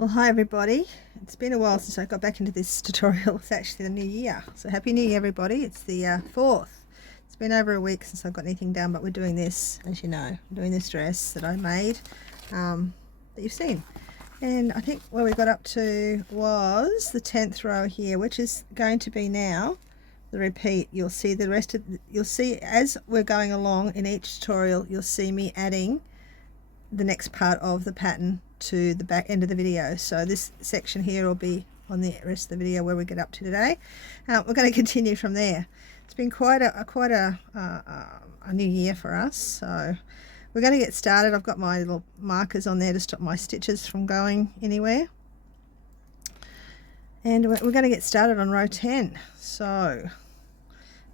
Well, hi everybody. It's been a while since I got back into this tutorial. It's actually the new year. So happy new year everybody. It's the 4th. It's been over a week since I got anything done, but we're doing this, as you know. I'm doing this dress that I made that you've seen. And I think where we got up to was the 10th row here, which is going to be now the repeat. You'll see the rest of, you'll see as we're going along in each tutorial, you'll see me adding the next part of the pattern to the back end of the video. So this section here will be on the rest of the video where we get up to today. We're going to continue from there. It's been quite a new year for us, so we're going to get started. I've got my little markers on there to stop my stitches from going anywhere, and we're going to get started on row 10. So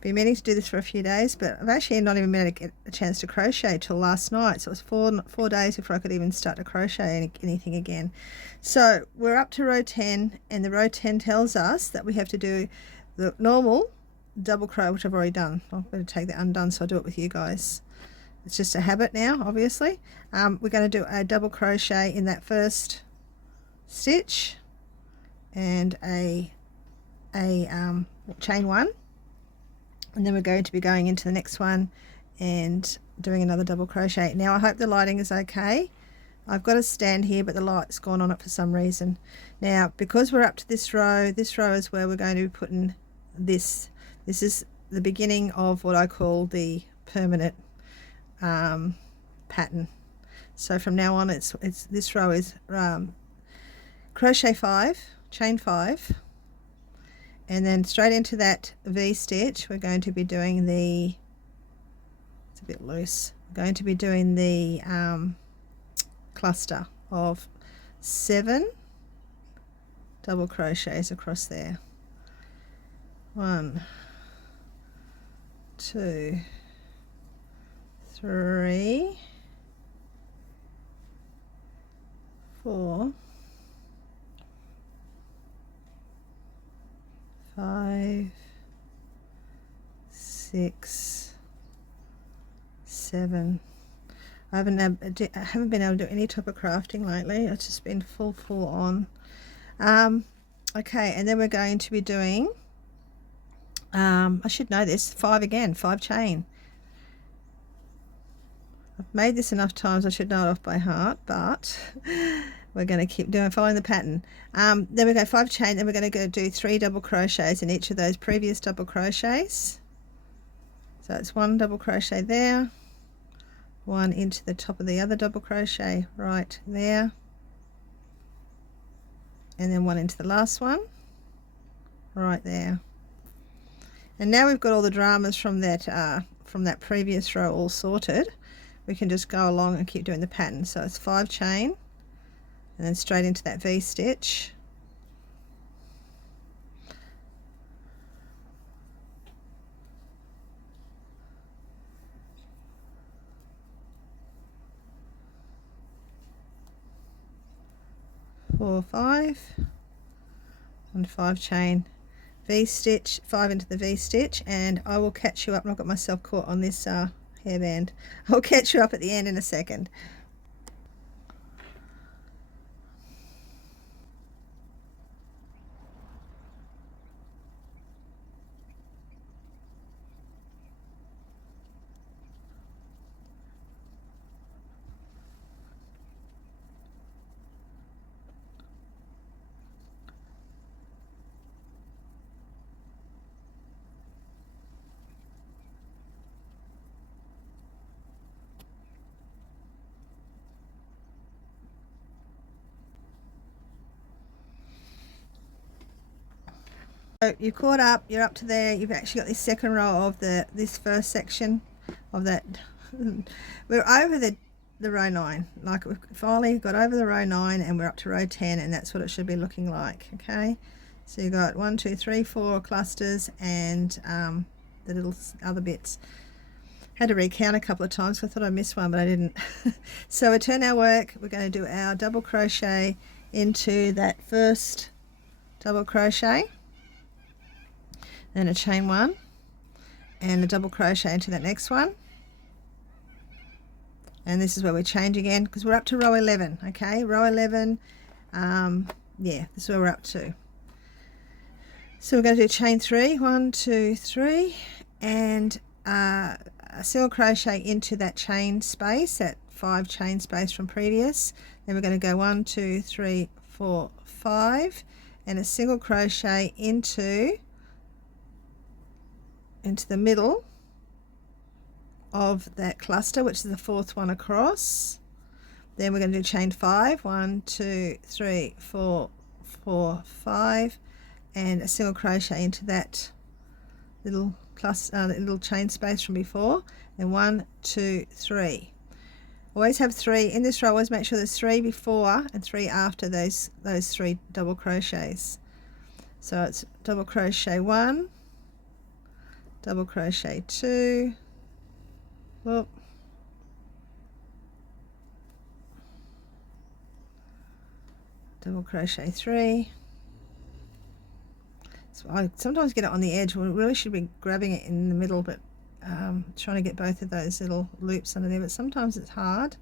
been meaning to do this for a few days, but I've actually not even been able to get a chance to crochet till last night. So it was four days before I could even start to crochet anything again. So we're up to row 10, and the row 10 tells us that we have to do the normal double crochet, which I've already done. I'm going to take that undone so I'll do it with you guys. It's just a habit now, obviously. We're going to do a double crochet in that first stitch and a chain one. And then we're going to be going into the next one and doing another double crochet. Now I hope the lighting is okay. I've got a stand here, but the light's gone on it for some reason. Now because we're up to this row is where we're going to be putting this. This is the beginning of what I call the permanent pattern. So from now on it's this row is crochet 5, chain 5, and then straight into that V stitch we're going to be doing the, it's a bit loose, we're going to be doing the cluster of 7 double crochets across there. 1, 2, 3, 4, 5, 6, 7. I haven't been able to do any type of crafting lately. It's just been full on. Okay, and then we're going to be doing I should know this, 5 again, 5 chain. I've made this enough times I should know it off by heart, but we're going to keep following the pattern. Then we go 5 chain, then we're going to go do 3 double crochets in each of those previous double crochets. So it's 1 double crochet there, 1 into the top of the other double crochet right there, and then 1 into the last one right there. And now we've got all the dramas from that previous row all sorted. We can just go along and keep doing the pattern. So it's 5 chain and then straight into that V stitch, four, 5, and 5 chain, V stitch, 5 into the V stitch, and I will catch you up. And I've got myself caught on this hairband. I'll catch you up at the end in a second. So you're caught up, you're up to there, you've actually got this second row of this first section of that. We're over the row 9, like we've finally got over the row 9 and we're up to row 10, and that's what it should be looking like. Okay, so you got 1, 2, 3, 4 clusters and the little other bits. Had to recount a couple of times, so I thought I missed one, but I didn't. So we turn our work, we're going to do our double crochet into that first double crochet, then a chain 1 and a double crochet into that next one, and this is where we change again because we're up to row 11. Okay, row 11, Yeah, this is where we're up to. So we're going to do chain 3, 1, 2, 3, and a single crochet into that chain space, that 5 chain space from previous. Then we're going to go 1, 2, 3, 4, 5, and a single crochet into the middle of that cluster, which is the 4th one across. Then we're going to do chain 5, 1, 2, 3, 4, 4, 5, and a single crochet into that little cluster, little chain space from before, and 1, 2, 3. Always have 3 in this row. Always make sure there's 3 before and 3 after those 3 double crochets. So it's double crochet 1, double crochet 2, whoop, double crochet 3. So I sometimes get it on the edge. We really should be grabbing it in the middle, but trying to get both of those little loops under there. But sometimes it's hard,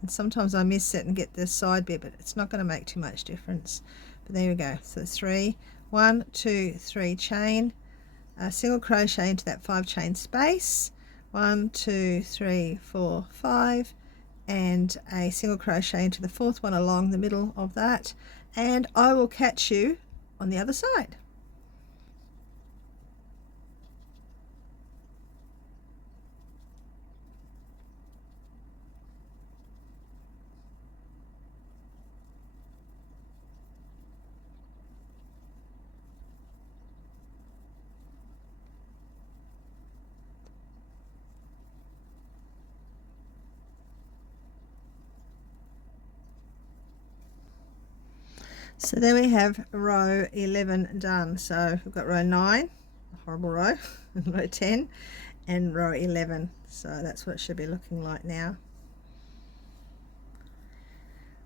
and sometimes I miss it and get the side bit, but it's not going to make too much difference. But there we go. So 3, 1, 2, 3 chain, a single crochet into that 5 chain space, 1, 2, 3, 4, 5, and a single crochet into the 4th one along the middle of that, and I will catch you on the other side. So there we have row 11 done. So we've got row 9, a horrible row, row 10, and row 11. So that's what it should be looking like now.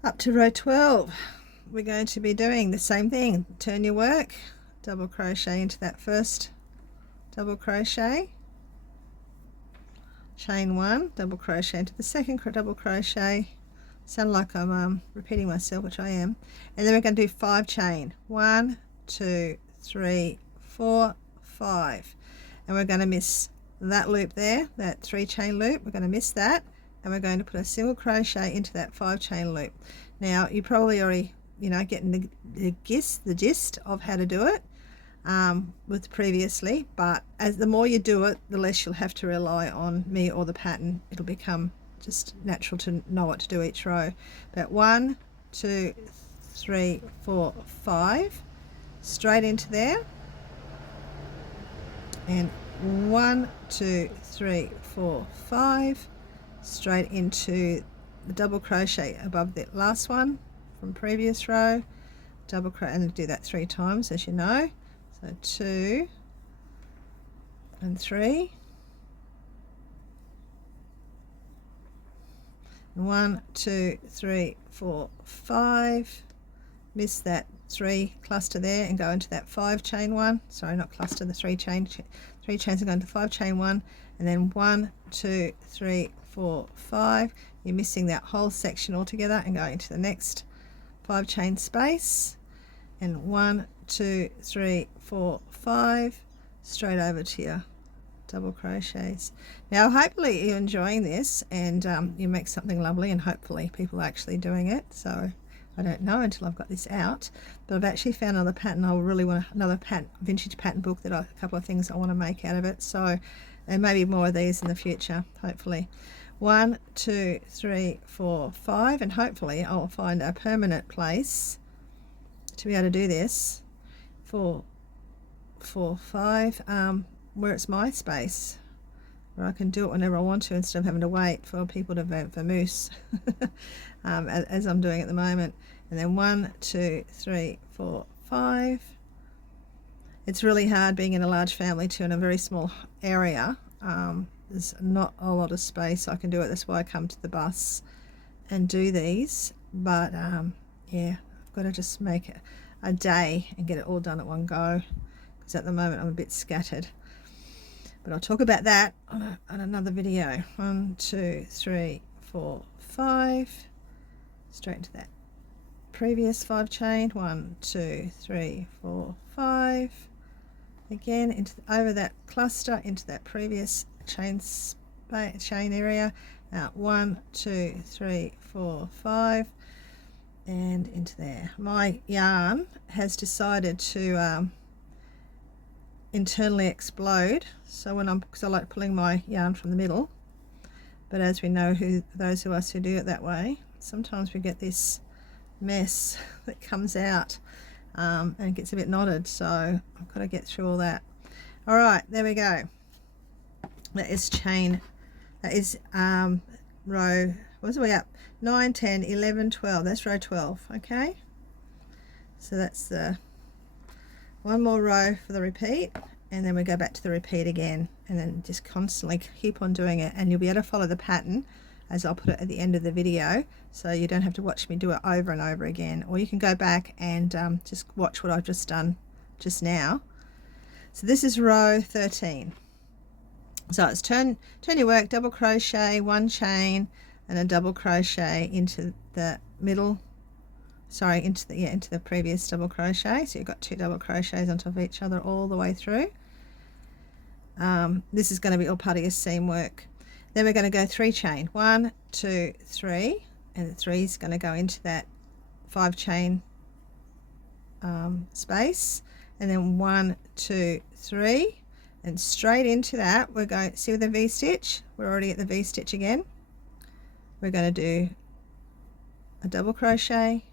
Up to row 12, we're going to be doing the same thing. Turn your work, double crochet into that first double crochet, chain 1, double crochet into the second double crochet. Sound like I'm repeating myself, which I am. And then we're going to do 5 chain, 1, 2, 3, 4, 5, and we're going to miss that loop there, that 3 chain loop. We're going to miss that, and we're going to put a single crochet into that 5 chain loop. Now you probably already getting the gist of how to do it with previously, but as the more you do it, the less you'll have to rely on me or the pattern. It'll become just natural to know what to do each row. But 1, 2, 3, 4, 5, straight into there, and 1, 2, 3, 4, 5, straight into the double crochet above that last one from previous row, double crochet, and do that 3 times, as you know. So 2 and 3, 1, 2, 3, 4, 5, miss that 3 cluster there and go into that 5 chain 1, sorry, not cluster, the 3 chains and go into 5 chain 1, and then 1, 2, 3, 4, 5, you're missing that whole section altogether, and go into the next 5 chain space, and 1, 2, 3, 4, 5, straight over to your double crochets. Now hopefully you're enjoying this, and you make something lovely, and hopefully people are actually doing it. So I don't know until I've got this out, but I've actually found another pattern. I really want another vintage pattern book that a couple of things I want to make out of it. So there may be more of these in the future, hopefully. 1, 2, 3, 4, 5, and hopefully I'll find a permanent place to be able to do this. 4, 4, 5, where it's my space, where I can do it whenever I want to, instead of having to wait for people to vote for moose as I'm doing at the moment. And then 1, 2, 3, 4, 5. It's really hard being in a large family too, in a very small area. There's not a lot of space. I can do it. That's why I come to the bus and do these. But yeah, I've got to just make it a day and get it all done at one go, because at the moment I'm a bit scattered. But I'll talk about that on another video. 1, 2, 3, 4, 5, straight into that previous 5 chain, 1, 2, 3, 4, 5, again into over that cluster into that previous chain area, 1, 2, 3, 4, 5, and into there. My yarn has decided to internally explode, so because I like pulling my yarn from the middle, but as we know, those of us who do it that way, sometimes we get this mess that comes out and gets a bit knotted, so I've got to get through all that. All right, there we go. That is row, what's we up? 9, 10, 11, 12. That's row 12. Okay, so that's the one more row for the repeat, and then we go back to the repeat again, and then just constantly keep on doing it, and you'll be able to follow the pattern as I'll put it at the end of the video, so you don't have to watch me do it over and over again, or you can go back and just watch what I've just done just now. So this is row 13. So it's turn your work, double crochet, 1 chain and a double crochet into the middle, sorry, into the previous double crochet. So you've got 2 double crochets on top of each other all the way through. This is going to be all part of your seam work. Then we're going to go 3 chain, 1, 2, 3, and the 3 is going to go into that 5 chain space, and then 1, 2, 3, and straight into that we're going, see with the V-stitch, we're already at the V-stitch again. We're going to do a double crochet,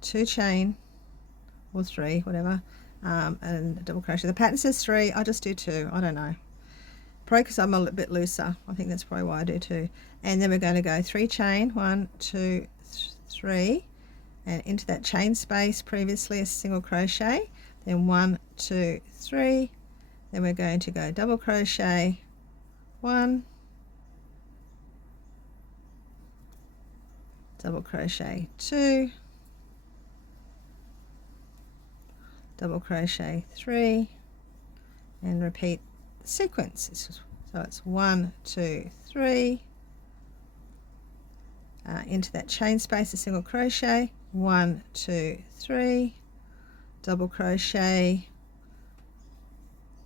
2 chain, or 3, whatever, and a double crochet. The pattern says 3, I just do 2, I don't know, probably because I'm a little bit looser. I think that's probably why I do 2. And then we're going to go 3 chain, 1, 2, 3, and into that chain space previously a single crochet, then 1, 2, 3, then we're going to go double crochet, 1, double crochet, 2, double crochet, 3, and repeat the sequence. So it's 1, 2, 3, into that chain space a single crochet, 1, 2, 3, double crochet,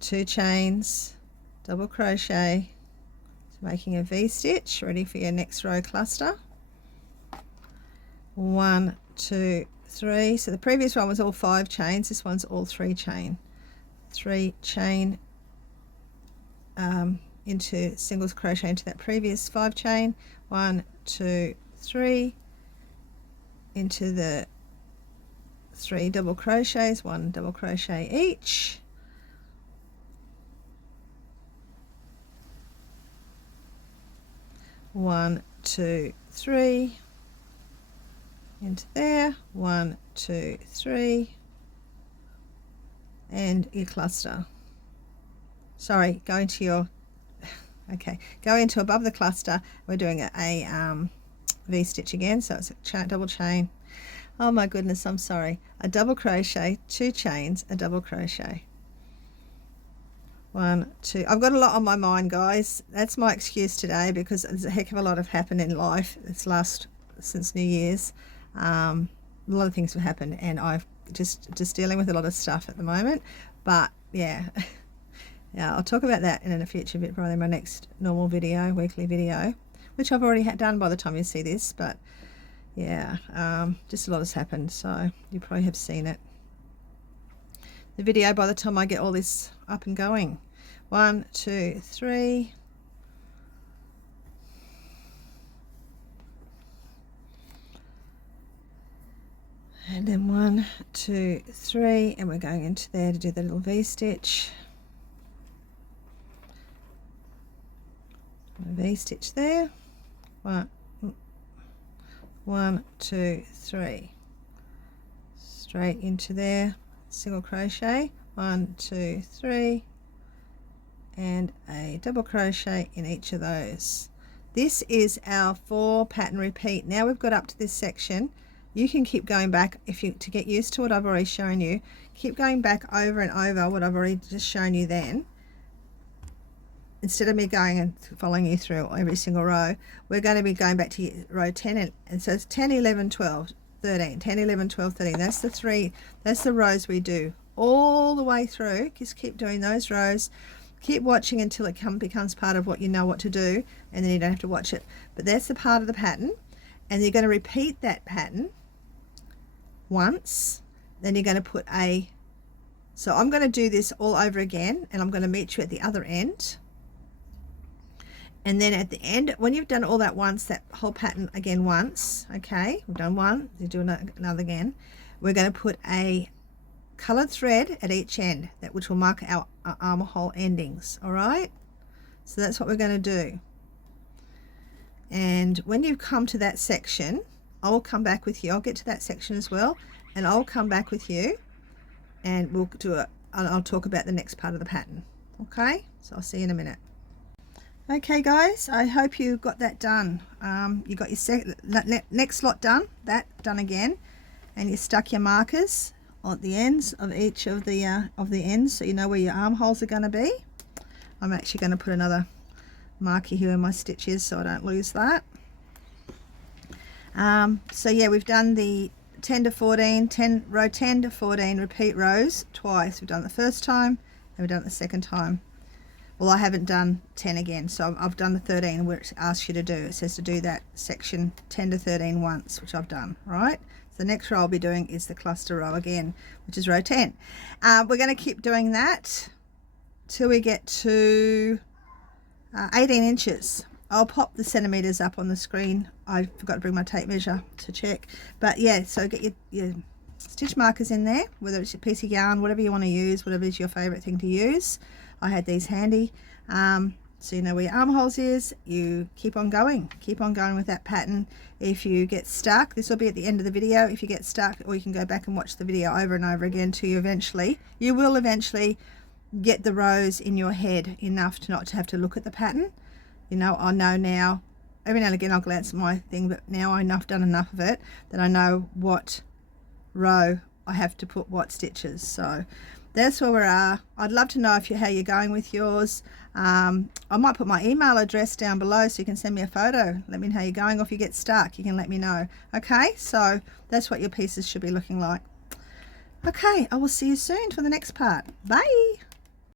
2 chains, double crochet, so making a V-stitch ready for your next row cluster. 1, 2, 3. So the previous one was all 5 chains, this one's all 3 chain. 3 chain into singles crochet into that previous 5 chain, 1, 2, 3, into the 3 double crochets, 1 double crochet each, one, 2, 3, into there, 1, 2, 3, and your cluster. Sorry, go into your okay, go into above the cluster. We're doing a V-stitch again, so it's a double chain. Oh my goodness, I'm sorry. A double crochet, 2 chains, a double crochet. 1, 2. I've got a lot on my mind, guys. That's my excuse today, because there's a heck of a lot have happened in life since New Year's. A lot of things have happened, and I've just dealing with a lot of stuff at the moment. But yeah, yeah, I'll talk about that in a future bit, probably my next normal video, weekly video, which I've already done by the time you see this. But yeah, just a lot has happened, so you probably have seen it. The video by the time I get all this up and going. 1, 2, 3. And then 1, 2, 3, and we're going into there to do the little V-stitch. V-stitch there. 1, 2, 3. Straight into there, single crochet, 1, 2, 3, and a double crochet in each of those. This is our 4 pattern repeat. Now we've got up to this section. You can keep going back to get used to what I've already shown you. Keep going back over and over what I've already just shown you then. Instead of me going and following you through every single row, we're going to be going back to row 10, and so it's 10, 11, 12. 13, 10, 11, 12, 13. That's the 3, that's the rows we do all the way through. Just keep doing those rows. Keep watching until it becomes part of what you know what to do, and then you don't have to watch it. But that's the part of the pattern, and you're going to repeat that pattern once. Then you're going to put a, so I'm going to do this all over again, and I'm going to meet you at the other end. And then at the end, when you've done all that once, that whole pattern again once, okay, we've done one, you do another again, we're going to put a colored thread at each end, that which will mark our armhole endings. All right, so that's what we're going to do. And when you come to that section, I'll come back with you. I'll get to that section as well, and I'll come back with you, and we'll do it. I'll talk about the next part of the pattern. Okay, so I'll see you in a minute. Okay guys, I hope you got that done. You got your next lot done, that done again, and you stuck your markers at the ends of each of the ends, so you know where your armholes are going to be. I'm actually going to put another marker here in my stitches so I don't lose that. So yeah, we've done the 10 to 14, row 10 to 14 repeat rows twice. We've done it the first time and we've done it the second time. Well, I haven't done 10 again, so I've done the 13 where it asks you to do. It says to do that section 10 to 13 once, which I've done, right? So the next row I'll be doing is the cluster row again, which is row 10. We're going to keep doing that till we get to 18 inches. I'll pop the centimeters up on the screen. I forgot to bring my tape measure to check. But yeah, so get your stitch markers in there, whether it's a piece of yarn, whatever you want to use, whatever is your favorite thing to use. I had these handy, so you know where your armholes is. You keep on going with that pattern. If you get stuck, this will be at the end of the video. If you get stuck, or you can go back and watch the video over and over again till you will eventually get the rows in your head enough to not to have to look at the pattern. You know, I know now, every now and again I'll glance at my thing, but now I've done enough of it that I know what row I have to put what stitches. So that's where we are. I'd love to know how you're going with yours. I might put my email address down below so you can send me a photo. Let me know how you're going, or if you get stuck you can let me know. Okay, so that's what your pieces should be looking like. Okay, I will see you soon for the next part. Bye.